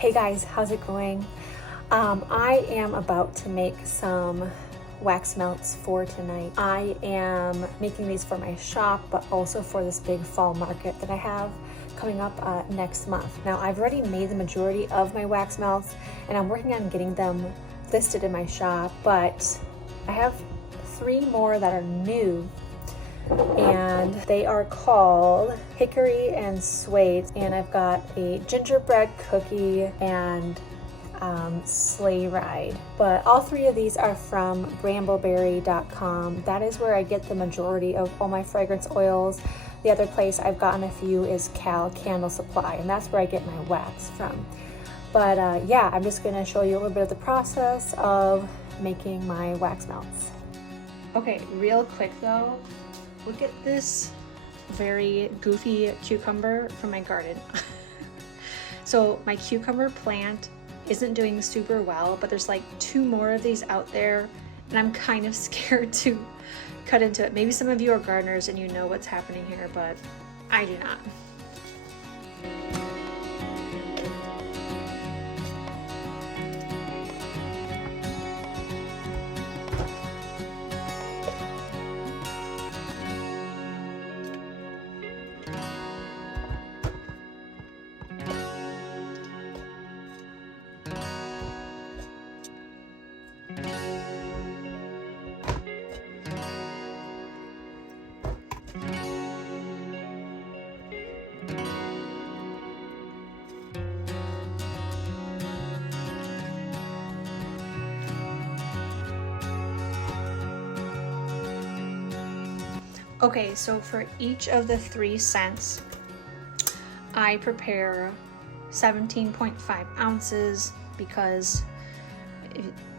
Hey guys, how's it going? I am about to make some wax melts for tonight. I am making these for my shop, but also for this big fall market that I have coming up next month. Now, I've already made the majority of my wax melts, and I'm working on getting them listed in my shop, but I have 3 more that are new, and they are called Hickory and Suede, and I've got a gingerbread cookie and sleigh ride. But all 3 of these are from brambleberry.com. That is where I get the majority of all my fragrance oils. The other place I've gotten a few is Cal Candle Supply, and that's where I get my wax from. But yeah, I'm just gonna show you a little bit of the process of making my wax melts. Okay, real quick though, look at this very goofy cucumber from my garden. So my cucumber plant isn't doing super well, but there's like 2 more of these out there, and I'm kind of scared to cut into it. Maybe some of you are gardeners and you know what's happening here, but I do not. Okay, so for each of the 3 scents, I prepare 17.5 ounces because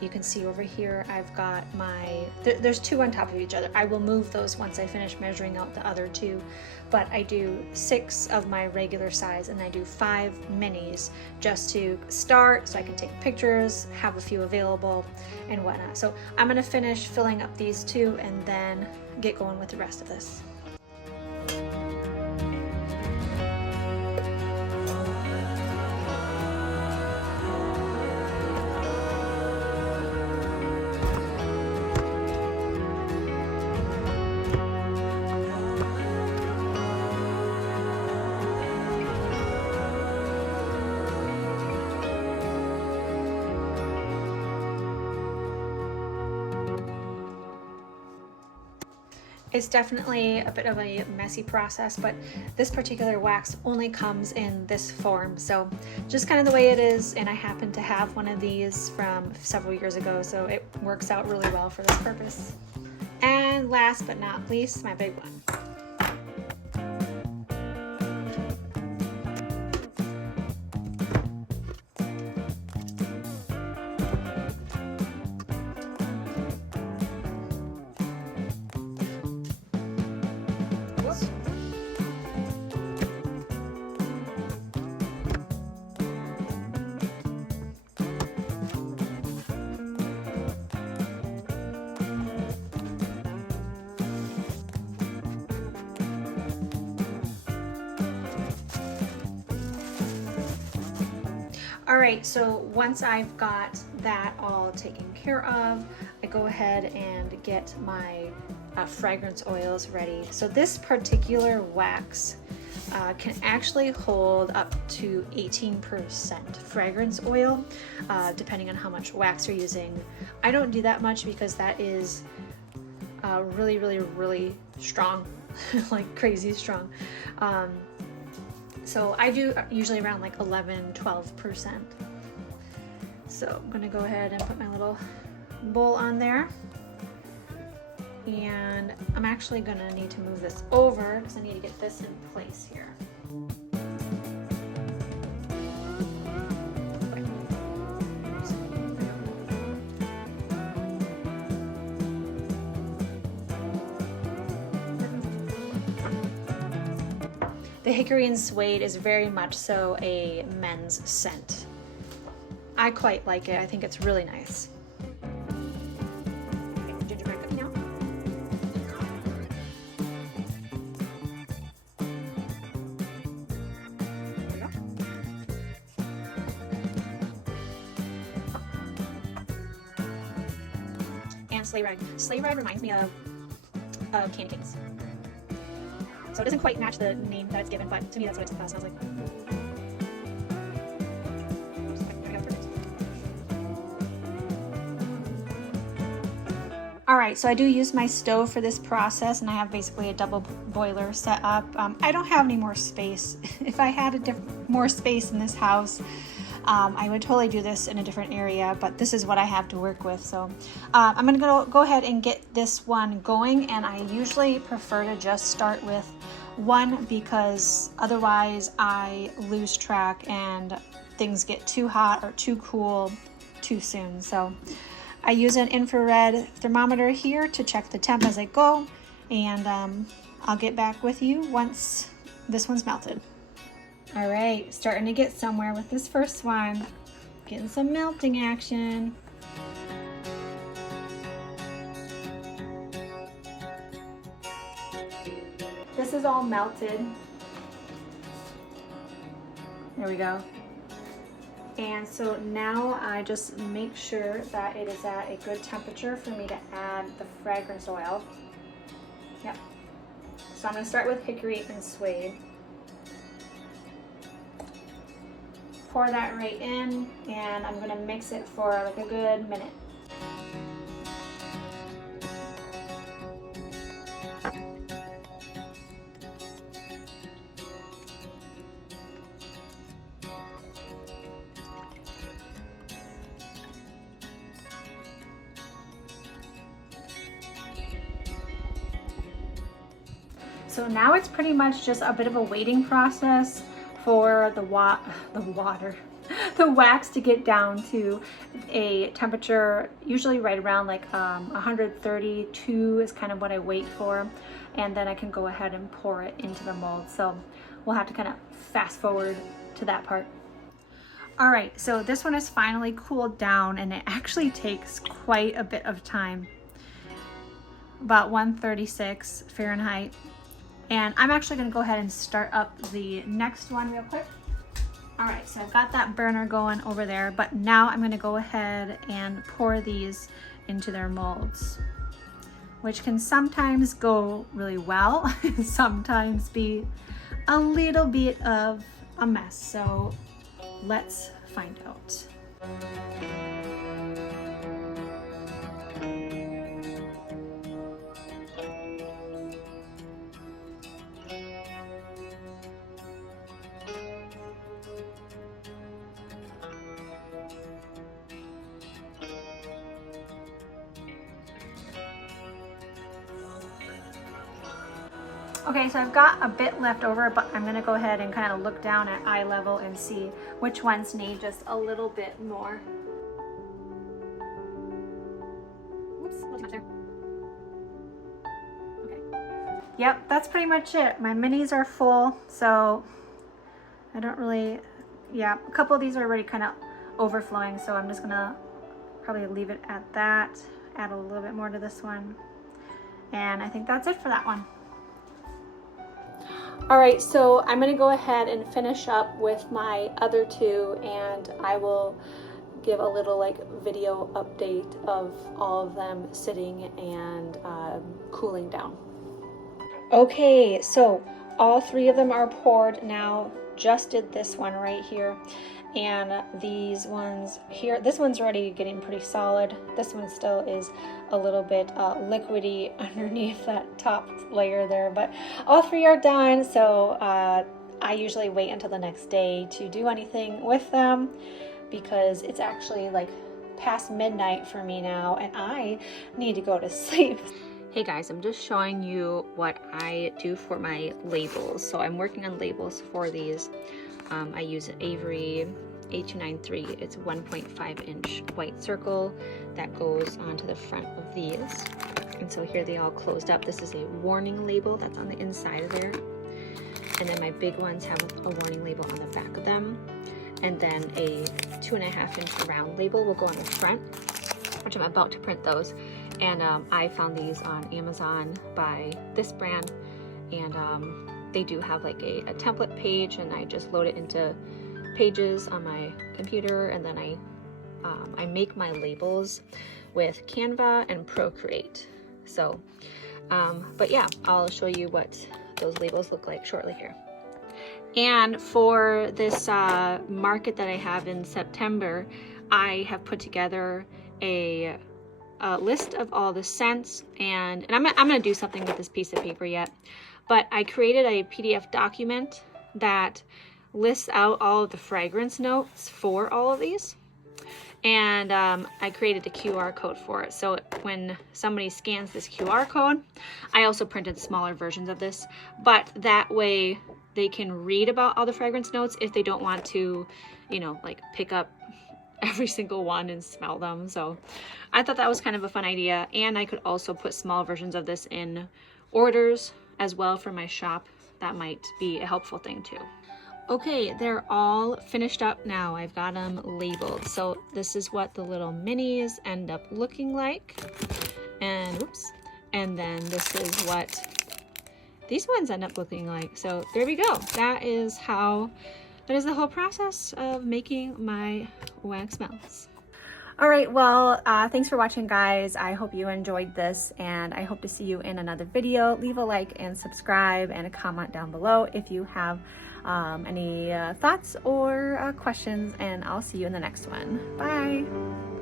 you can see over here I've got my, there's 2 on top of each other. I will move those once I finish measuring out the other 2, but I do 6 of my regular size and I do 5 minis just to start so I can take pictures, have a few available and whatnot. So I'm gonna finish filling up these 2 and then get going with the rest of this. It's definitely a bit of a messy process, but this particular wax only comes in this form, so just kind of the way it is, and I happen to have one of these from several years ago, so it works out really well for this purpose. And last but not least, my big one. All right, so once I've got that all taken care of, I go ahead and get my fragrance oils ready. So this particular wax can actually hold up to 18% fragrance oil, depending on how much wax you're using. I don't do that much because that is really, really, really strong, like crazy strong. So I do usually around like 11-12%. So I'm gonna go ahead and put my little bowl on there. And I'm actually gonna need to move this over because I need to get this in place here. The Hickory and Suede is very much so a men's scent. I quite like it. I think it's really nice. Gingerbread cookie now. There we go. Sleigh Ride. Sleigh Ride reminds me of Candy Canes. So it doesn't quite match the name that it's given, but to me that's what it smells like. Alright, so I do use my stove for this process, and I have basically a double boiler set up. I don't have any more space. If I had more space in this house, I would totally do this in a different area, but this is what I have to work with. So I'm going to go ahead and get this one going, and I usually prefer to just start with one because otherwise I lose track and things get too hot or too cool too soon. So I use an infrared thermometer here to check the temp as I go, and I'll get back with you once this one's melted. All right, starting to get somewhere with this first one. Getting some melting action. This is all melted. There we go. And so now I just make sure that it is at a good temperature for me to add the fragrance oil. Yep. So I'm going to start with hickory and suede. Pour that right in, and I'm going to mix it for like a good minute. So now it's pretty much just a bit of a waiting process for the wax to get down to a temperature usually right around like 132 is kind of what I wait for, and then I can go ahead and pour it into the mold. So we'll have to kind of fast forward to that part. All right, so this one is finally cooled down, and it actually takes quite a bit of time, about 136 Fahrenheit. And I'm actually going to go ahead and start up the next one real quick. All right, so I've got that burner going over there, but now I'm going to go ahead and pour these into their molds, which can sometimes go really well, sometimes be a little bit of a mess. So let's find out. Okay, so I've got a bit left over, but I'm gonna go ahead and kind of look down at eye level and see which ones need just a little bit more. Oops, a little much there. Okay. Yep, that's pretty much it. My minis are full, so I don't really, yeah, a couple of these are already kind of overflowing, so I'm just gonna probably leave it at that, add a little bit more to this one, and I think that's it for that one. All right, so I'm gonna go ahead and finish up with my other two, and I will give a little like video update of all of them sitting and cooling down. Okay, so all three of them are poured now. Just did this one right here, and these ones here, this one's already getting pretty solid. This one still is a little bit liquidy underneath that top layer there, but all three are done. So I usually wait until the next day to do anything with them because it's actually like past midnight for me now and I need to go to sleep. Hey guys, I'm just showing you what I do for my labels. So I'm working on labels for these. I use an Avery A293. It's 1.5 inch white circle that goes onto the front of these. And so here they all closed up. This is a warning label that's on the inside of there. And then my big ones have a warning label on the back of them. And then a 2.5 inch round label will go on the front, which I'm about to print those. And I found these on Amazon by this brand, and they do have like a template page, and I just load it into Pages on my computer, and then I I make my labels with Canva and Procreate. So, but yeah, I'll show you what those labels look like shortly here. And for this market that I have in September, I have put together a list of all the scents, and I'm gonna do something with this piece of paper yet, but I created a PDF document that lists out all of the fragrance notes for all of these. And I created a QR code for it. So when somebody scans this QR code, I also printed smaller versions of this, but that way they can read about all the fragrance notes if they don't want to, you know, like pick up every single one and smell them. So I thought that was kind of a fun idea. And I could also put small versions of this in orders as well for my shop. That might be a helpful thing too. Okay, they're all finished up now. I've got them labeled. So this is what the little minis end up looking like. And oops. And then this is what these ones end up looking like. So there we go. That is the whole process of making my wax melts. All right, well, thanks for watching, guys. I hope you enjoyed this, and I hope to see you in another video. Leave a like and subscribe and a comment down below if you have any thoughts or questions, and I'll see you in the next one. Bye.